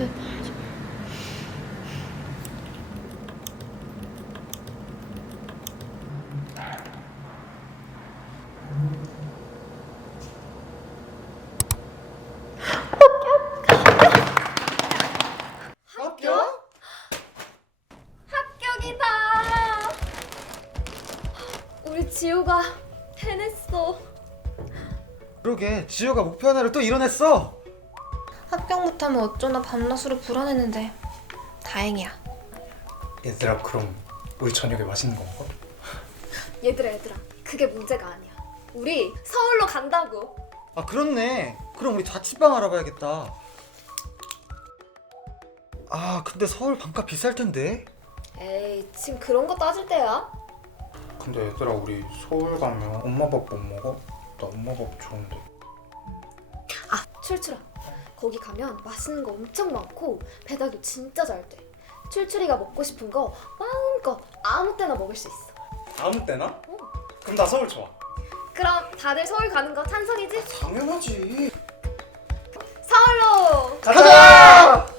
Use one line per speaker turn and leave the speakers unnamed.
합격?
합격이다. 우리 지우가 해냈어.
그러게, 지효가 목표 하나를 또 이뤄냈어.
합격 못하면 어쩌나 밤낮으로 불안했는데 다행이야.
얘들아, 그럼 우리 저녁에 맛있는 거 먹어?
얘들아 그게 문제가 아니야. 우리 서울로 간다고.
아, 그렇네. 그럼 우리 자취방 알아봐야겠다. 아, 근데 서울 방값 비쌀 텐데.
에이 지금 그런 거 따질 때야?
근데 얘들아, 우리 서울 가면 엄마 밥 못 먹어? 나 엄마 밥 좋은데.
출출아, 거기 가면 맛있는 거 엄청 많고 배달도 진짜 잘 돼. 출출이가 먹고 싶은 거 마음껏 아무 때나 먹을 수 있어.
아무 때나? 그럼 나 서울 좋아.
그럼 다들 서울 가는 거 찬성이지?
당연하지.
서울로!
가자!